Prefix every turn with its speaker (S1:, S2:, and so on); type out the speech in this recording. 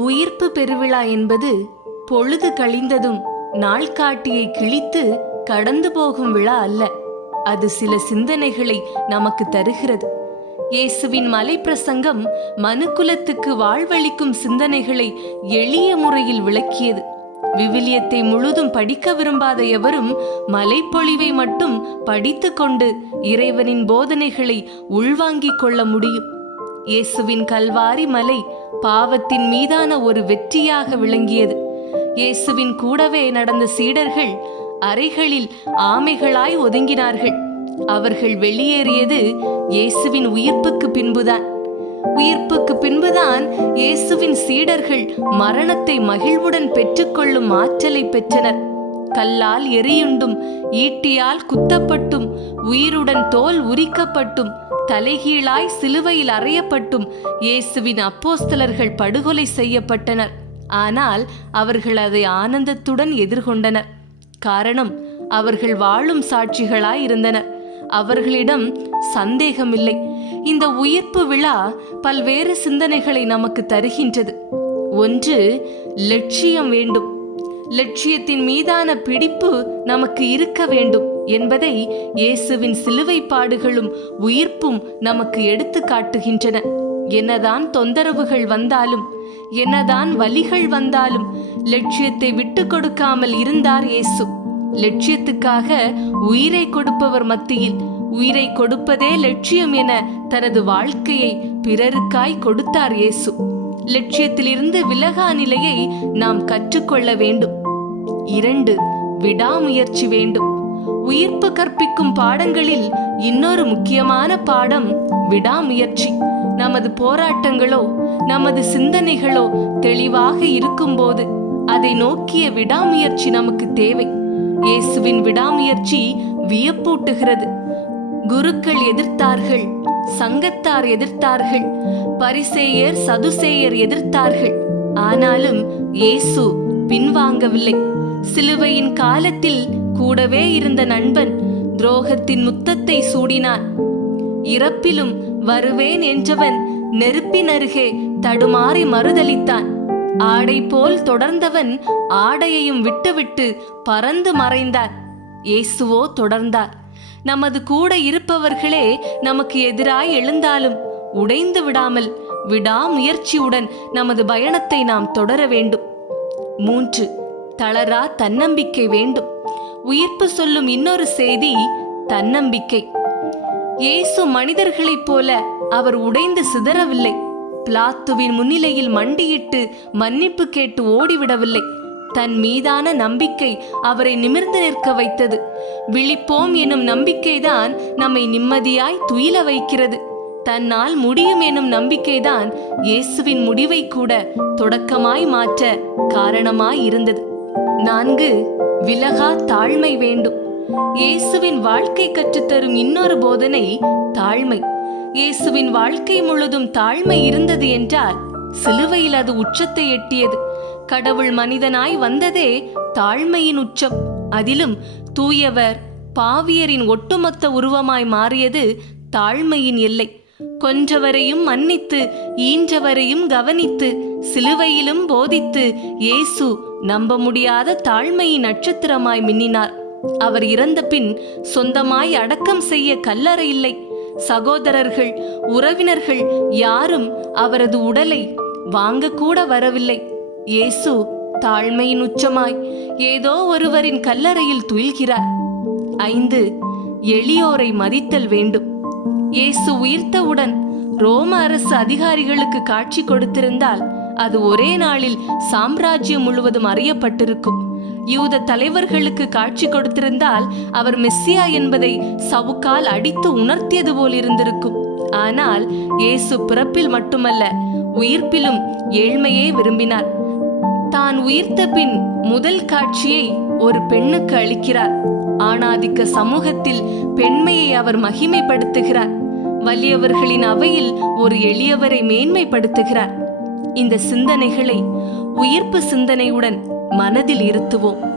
S1: உயிர்ப்பு பெருவிழா என்பது பொழுது கழிந்ததும் நாள்காட்டியை கிழித்து கடந்து போகும் விழா அல்ல. அது சில சிந்தனைகளை நமக்கு தருகிறது. இயேசுவின் மலை பிரசங்கம் மனுக்குலத்துக்கு வாழ்வளிக்கும் சிந்தனைகளை எளிய முறையில் விளக்கியது. விவிலியத்தை முழுதும் படிக்க விரும்பாத எவரும் மலைப்பொழிவை மட்டும் படித்துக்கொண்டு இறைவனின் போதனைகளை உள்வாங்கிக் கொள்ள முடியும். இயேசுவின் கல்வாரி மலை பாவத்தின் மீதான ஒரு வெற்றியாக விளங்கியது. இயேசுவின் கூடவே நடந்த சீடர்கள் அறைகளில் ஆமைகளாய் ஒதுங்கினார்கள். அவர்கள் வெளியேறியது இயேசுவின் உயிர்ப்புக்கு பின்புதான். உயிர்ப்புக்கு பின்புதான் இயேசுவின் சீடர்கள் மரணத்தை மகிழ்வுடன் பெற்றுக்கொள்ளும் ஆற்றலை பெற்றனர். கல்லால் எரியுண்டும் ஈட்டியால் குத்தப்பட்டும் உயிருடன் தோல் உரிக்கப்பட்டும் தலைகீழாய் சிலுவையில் அறையப்பட்டும் இயேசுவின் அப்போஸ்தலர்கள் படுகொலை செய்யப்பட்டனர். ஆனால் அவர்கள் அதை ஆனந்தத்துடன் எதிர்கொண்டனர். காரணம் அவர்கள் வாழும் சாட்சிகளாய் இருந்தனர். அவர்களிடம் சந்தேகமில்லை. இந்த உயிர்ப்பு விழா பல்வேறு சிந்தனைகளை நமக்கு தருகின்றது. ஒன்று லட்சியம் வேண்டும். லட்சியத்தின் மீதான பிடிப்பு நமக்கு இருக்க வேண்டும் என்பதை இயேசுவின் சிலுவை பாடுகளும் உயிர்ப்பும் நமக்கு எடுத்து காட்டுகின்றன. என்னதான் தொந்தரவுகள் வந்தாலும் என்னதான் வலிகள் வந்தாலும் லட்சியத்தை விட்டு கொடுக்காமல் இருந்தார் இயேசு. லட்சியத்துக்காக உயிரை கொடுப்பவர் மத்தியில் உயிரை கொடுப்பதே லட்சியம் என தனது வாழ்க்கையை பிறருக்காய் கொடுத்தார் இயேசு. லட்சியத்திலிருந்து விலகா நிலையை நாம் கற்றுக்கொள்ள வேண்டும். இரண்டு விடாமுயற்சி வேண்டும். உயிர்ப்பு கற்பிக்கும் பாடங்களில் இன்னொரு முக்கியமான பாடம் விடாமுயற்சி. நமது போராட்டங்களோ நமது சிந்தனைகளோ தெளிவாக இருக்கும்போது அதை நோக்கிய விடாமுயற்சி நமக்கு தேவை. இயேசுவின் விடாமுயற்சி வியப்பூட்டுகிறது. குருக்கள் எதிர்த்தார்கள் சங்கத்தார் எதிர்த்தார்கள் பரிசேயர் சதுசேயர் எதிர்த்தார்கள். ஆனாலும் இயேசு பின்வாங்கவில்லை. சிலுவையின் காலத்தில் கூடவே இருந்த நண்பன் துரோகத்தின் முத்தத்தை சூடினான். இறப்பிலும் வருவேன் என்றவன் நெருப்பின் அருகே தடுமாறி மறுதளித்தான் ஆடை போல் தொடர்ந்தவன் ஆடையையும் விட்டுவிட்டு பறந்து மறைந்தார். இயேசுவோ தொடர்ந்தார். நமது கூட இருப்பவர்களே நமக்கு எதிராய் எழுந்தாலும் உடைந்து விடாமல் விடாமுயற்சியுடன் நமது பயணத்தை நாம் தொடர வேண்டும். மூன்று தளரா தன்னம்பிக்கை வேண்டும். உயிர்ப்பு சொல்லும் இன்னொரு செய்தி தன்னம்பிக்கை. இயேசு மனிதர்களைப் போல அவர் உடைந்து சிதறவில்லை. பிளாத்துவின் முன்னிலையில் மண்டியிட்டு மன்னிப்பு கேட்டு ஓடிவிடவில்லை. தன் மீதான நம்பிக்கை அவரை நிமிர்ந்து நிற்க வைத்தது. விழிப்போம் எனும் நம்பிக்கைதான் நம்மை நிம்மதியாய் துயில வைக்கிறது. தன்னால் முடியும் எனும் நம்பிக்கைதான் இயேசுவின் முடிவை கூட தொடக்கமாய் மாற்ற காரணமாய் இருந்தது. நான்கு விலகா தாழ்மை வேண்டும். இயேசுவின் வாழ்க்கை கற்றுத்தரும் இன்னொரு போதனை தாழ்மை. இயேசுவின் வாழ்க்கை முழுதும் தாழ்மை இருந்தது என்றால் சிலுவையில் அது உச்சத்தை எட்டியது. கடவுள் மனிதனாய் வந்ததே தாழ்மையின் உச்சம். அதிலும் தூயவர் பாவியரின் ஒட்டுமொத்த உருவமாய் மாறியது தாழ்மையின் எல்லை. கொன்றவரையும் மன்னித்து ஈன்றவரையும் கவனித்து சிலுவையிலும் போதித்து இயேசு நம்ப முடியாத தாழ்மையின் நட்சத்திரமாய் மின்னினார். அவர் இறந்த பின் சொந்தமாய் அடக்கம் செய்ய கல்லறை இல்லை. சகோதரர்கள் உறவினர்கள் யாரும் அவரது உடலை வாங்க கூட வரவில்லை. இயேசு தாழ்மையின் உச்சமாய் ஏதோ ஒருவரின் கல்லறையில் துயில்கிறார். ஐந்து எளியோரை மதித்தல் வேண்டும். இயேசு உயிர்த்தவுடன் ரோம அரசு அதிகாரிகளுக்கு காட்சி கொடுத்திருந்தால் அது ஒரே நாளில் சாம்ராஜ்யம் முழுவதும் அறியப்பட்டிருக்கும். யூத தலைவர்களுக்கு காட்சி கொடுத்திருந்தால் அவர் மெஸ்ஸியா என்பதை சவுக்கால் அடித்து உணர்த்தியது போல் இருந்திருக்கும். ஆனால் இயேசு பிறப்பில் மட்டுமல்ல உயிர்ப்பிலும் ஏழ்மையே விரும்பினார். தான் உயிர்த்த பின் முதல் காட்சியை ஒரு பெண்ணுக்கு அளிக்கிறார். ஆணாதிக்க சமூகத்தில் பெண்மையை அவர் மகிமைப்படுத்துகிறார். வலியவர்களின் அவையில் ஒரு எளியவரை மேன்மைப்படுத்துகிறார். இந்த சிந்தனைகளை உயிர்ப்பு சிந்தனையுடன் மனதில் இருத்துவோம்.